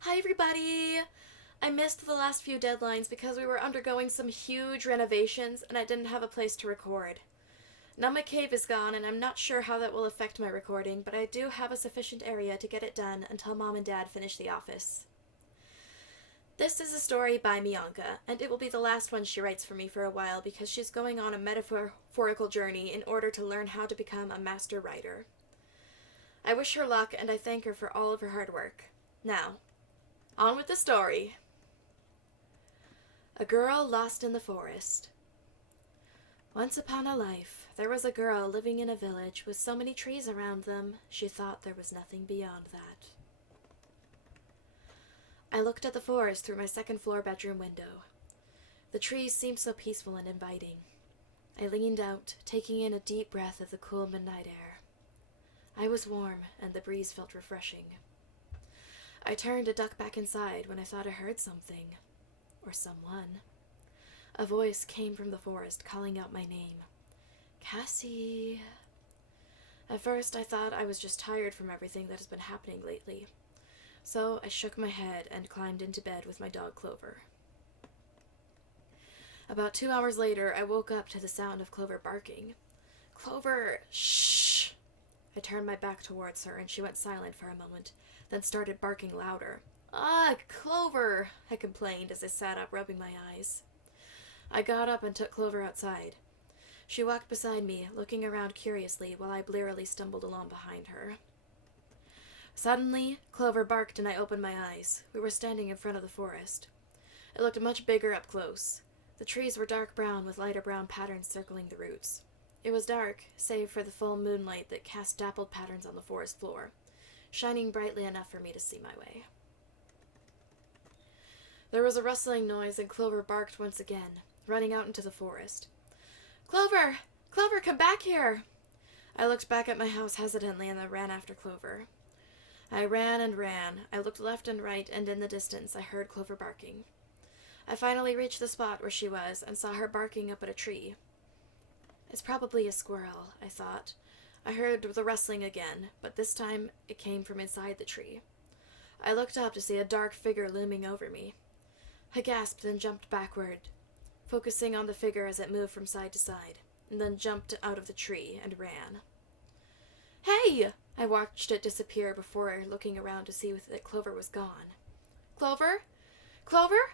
Hi, everybody! I missed the last few deadlines because we were undergoing some huge renovations and I didn't have a place to record. Now my cave is gone and I'm not sure how that will affect my recording, but I do have a sufficient area to get it done until Mom and Dad finish the office. This is a story by Mianka, and it will be the last one she writes for me for a while because she's going on a metaphorical journey in order to learn how to become a master writer. I wish her luck and I thank her for all of her hard work. Now, on with the story. A girl lost in the forest. Once upon a life, there was a girl living in a village with so many trees around them, she thought there was nothing beyond that. I looked at the forest through my second-floor bedroom window. The trees seemed so peaceful and inviting. I leaned out, taking in a deep breath of the cool midnight air. I was warm, and the breeze felt refreshing. I turned to duck back inside when I thought I heard something. Or someone. A voice came from the forest, calling out my name. Cassie. At first, I thought I was just tired from everything that has been happening lately. So I shook my head and climbed into bed with my dog Clover. About 2 hours later, I woke up to the sound of Clover barking. Clover, shh! I turned my back towards her and she went silent for a moment, then started barking louder. Ah, Clover, I complained as I sat up, rubbing my eyes. I got up and took Clover outside. She walked beside me, looking around curiously while I blearily stumbled along behind her. Suddenly, Clover barked and I opened my eyes. We were standing in front of the forest. It looked much bigger up close. The trees were dark brown with lighter brown patterns circling the roots. It was dark, save for the full moonlight that cast dappled patterns on the forest floor, shining brightly enough for me to see my way. There was a rustling noise and Clover barked once again, running out into the forest. Clover! Clover, come back here! I looked back at my house hesitantly and then ran after Clover. I ran and ran. I looked left and right, and in the distance I heard Clover barking. I finally reached the spot where she was and saw her barking up at a tree. It's probably a squirrel, I thought. I heard the rustling again, but this time it came from inside the tree. I looked up to see a dark figure looming over me. I gasped and jumped backward, focusing on the figure as it moved from side to side, and then jumped out of the tree and ran. Hey! I watched it disappear before looking around to see that Clover was gone. Clover? Clover?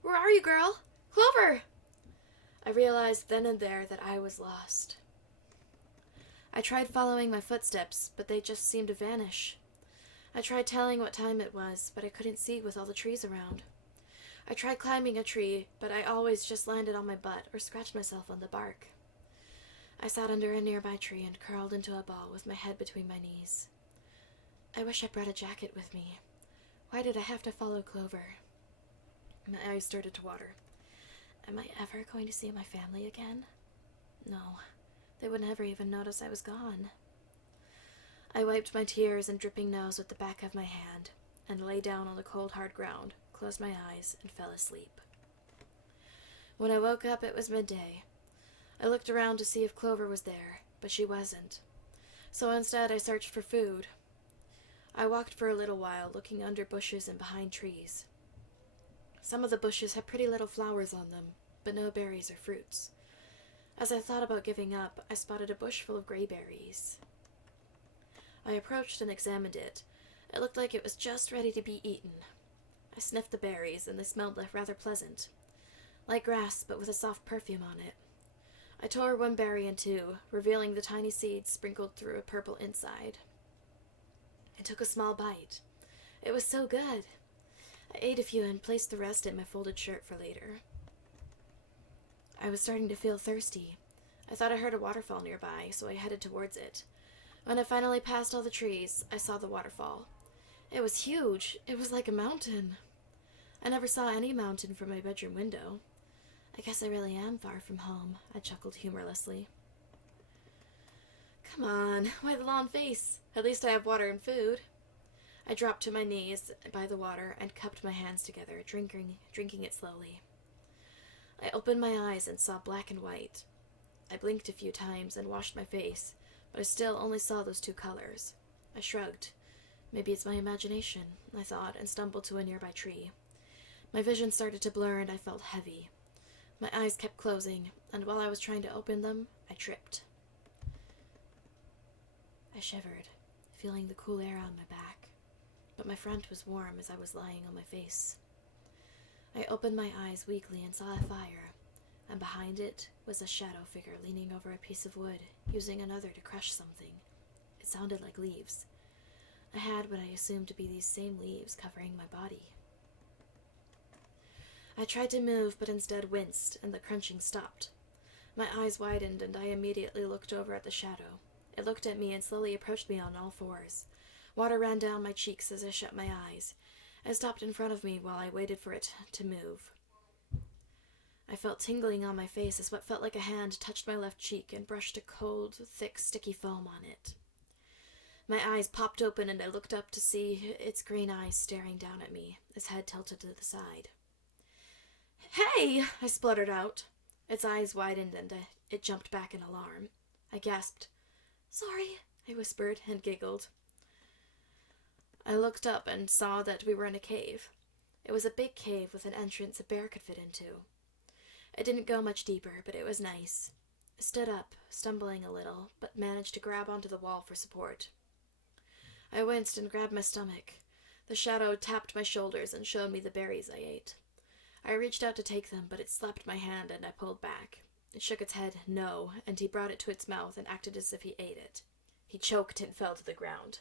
Where are you, girl? Clover! I realized then and there that I was lost. I tried following my footsteps, but they just seemed to vanish. I tried telling what time it was, but I couldn't see with all the trees around. I tried climbing a tree, but I always just landed on my butt or scratched myself on the bark. I sat under a nearby tree and curled into a ball with my head between my knees. I wish I brought a jacket with me. Why did I have to follow Clover? My eyes started to water. Am I ever going to see my family again? No, they would never even notice I was gone. I wiped my tears and dripping nose with the back of my hand and lay down on the cold, hard ground, closed my eyes, and fell asleep. When I woke up, it was midday. I looked around to see if Clover was there, but she wasn't. So instead, I searched for food. I walked for a little while, looking under bushes and behind trees. Some of the bushes had pretty little flowers on them, but no berries or fruits. As I thought about giving up, I spotted a bush full of gray berries. I approached and examined it. It looked like it was just ready to be eaten. I sniffed the berries, and they smelled rather pleasant, like grass, but with a soft perfume on it. I tore one berry in two, revealing the tiny seeds sprinkled through a purple inside. I took a small bite. It was so good. I ate a few and placed the rest in my folded shirt for later. I was starting to feel thirsty. I thought I heard a waterfall nearby, so I headed towards it. When I finally passed all the trees, I saw the waterfall. It was huge. It was like a mountain. I never saw any mountain from my bedroom window. I guess I really am far from home, I chuckled humorlessly. Come on, why the long face? At least I have water and food. I dropped to my knees by the water and cupped my hands together, drinking it slowly. I opened my eyes and saw black and white. I blinked a few times and washed my face, but I still only saw those two colors. I shrugged. Maybe it's my imagination, I thought, and stumbled to a nearby tree. My vision started to blur and I felt heavy. My eyes kept closing, and while I was trying to open them, I tripped. I shivered, feeling the cool air on my back, but my front was warm as I was lying on my face. I opened my eyes weakly and saw a fire, and behind it was a shadow figure leaning over a piece of wood, using another to crush something. It sounded like leaves. I had what I assumed to be these same leaves covering my body. I tried to move, but instead winced, and the crunching stopped. My eyes widened, and I immediately looked over at the shadow. It looked at me and slowly approached me on all fours. Water ran down my cheeks as I shut my eyes. It stopped in front of me while I waited for it to move. I felt tingling on my face as what felt like a hand touched my left cheek and brushed a cold, thick, sticky foam on it. My eyes popped open and I looked up to see its green eyes staring down at me, its head tilted to the side. "Hey!" I spluttered out. Its eyes widened and it jumped back in alarm. I gasped. "Sorry," I whispered and giggled. I looked up and saw that we were in a cave. It was a big cave with an entrance a bear could fit into. It didn't go much deeper, but it was nice. I stood up, stumbling a little, but managed to grab onto the wall for support. I winced and grabbed my stomach. The shadow tapped my shoulders and showed me the berries I ate. I reached out to take them, but it slapped my hand and I pulled back. It shook its head no, and he brought it to its mouth and acted as if he ate it. He choked and fell to the ground.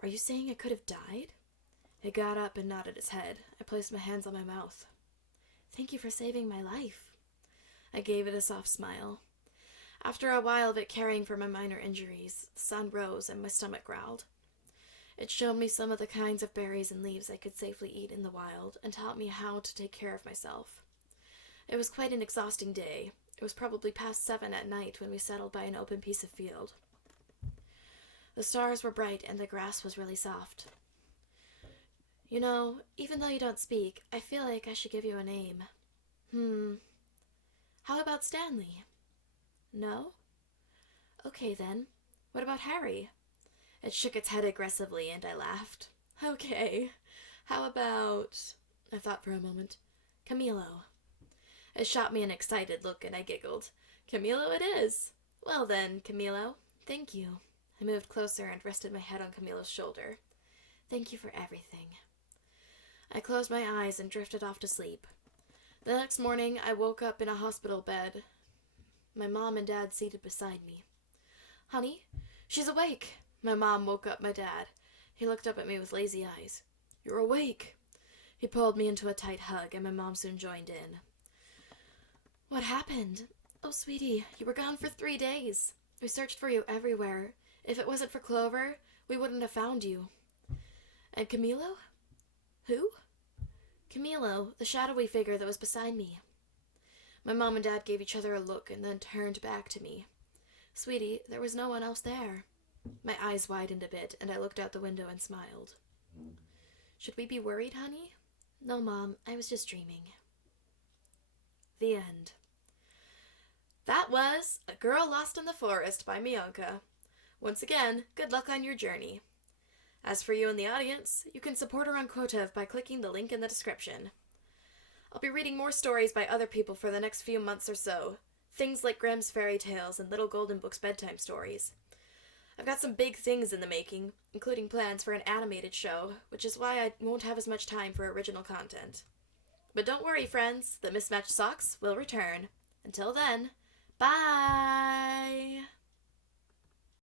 "Are you saying I could have died?" It got up and nodded its head. I placed my hands on my mouth. "Thank you for saving my life." I gave it a soft smile. After a while of it caring for my minor injuries, the sun rose and my stomach growled. It showed me some of the kinds of berries and leaves I could safely eat in the wild and taught me how to take care of myself. It was quite an exhausting day. It was probably past 7 at night when we settled by an open piece of field. The stars were bright and the grass was really soft. "You know, even though you don't speak, I feel like I should give you a name." "How about Stanley?" "No?" "Okay then. What about Harry?" It shook its head aggressively and I laughed. "Okay. How about—" I thought for a moment. "Camilo." It shot me an excited look and I giggled. "Camilo it is. Well then, Camilo, thank you." I moved closer and rested my head on Camilo's shoulder. "Thank you for everything." I closed my eyes and drifted off to sleep. The next morning, I woke up in a hospital bed. My mom and dad seated beside me. "Honey, she's awake." My mom woke up my dad. He looked up at me with lazy eyes. "You're awake." He pulled me into a tight hug, and my mom soon joined in. "What happened?" "Oh, sweetie, you were gone for 3 days. We searched for you everywhere. If it wasn't for Clover, we wouldn't have found you." "And Camilo?" "Who?" "Camilo, the shadowy figure that was beside me." My mom and dad gave each other a look and then turned back to me. "Sweetie, there was no one else there." My eyes widened a bit, and I looked out the window and smiled. "Should we be worried, honey?" "No, Mom, I was just dreaming." The end. That was A Girl Lost in the Forest by Mianka. Once again, good luck on your journey. As for you in the audience, you can support her on Quotev by clicking the link in the description. I'll be reading more stories by other people for the next few months or so. Things like Grimm's fairy tales and Little Golden Book's bedtime stories. I've got some big things in the making, including plans for an animated show, which is why I won't have as much time for original content. But don't worry, friends, the mismatched socks will return. Until then, bye!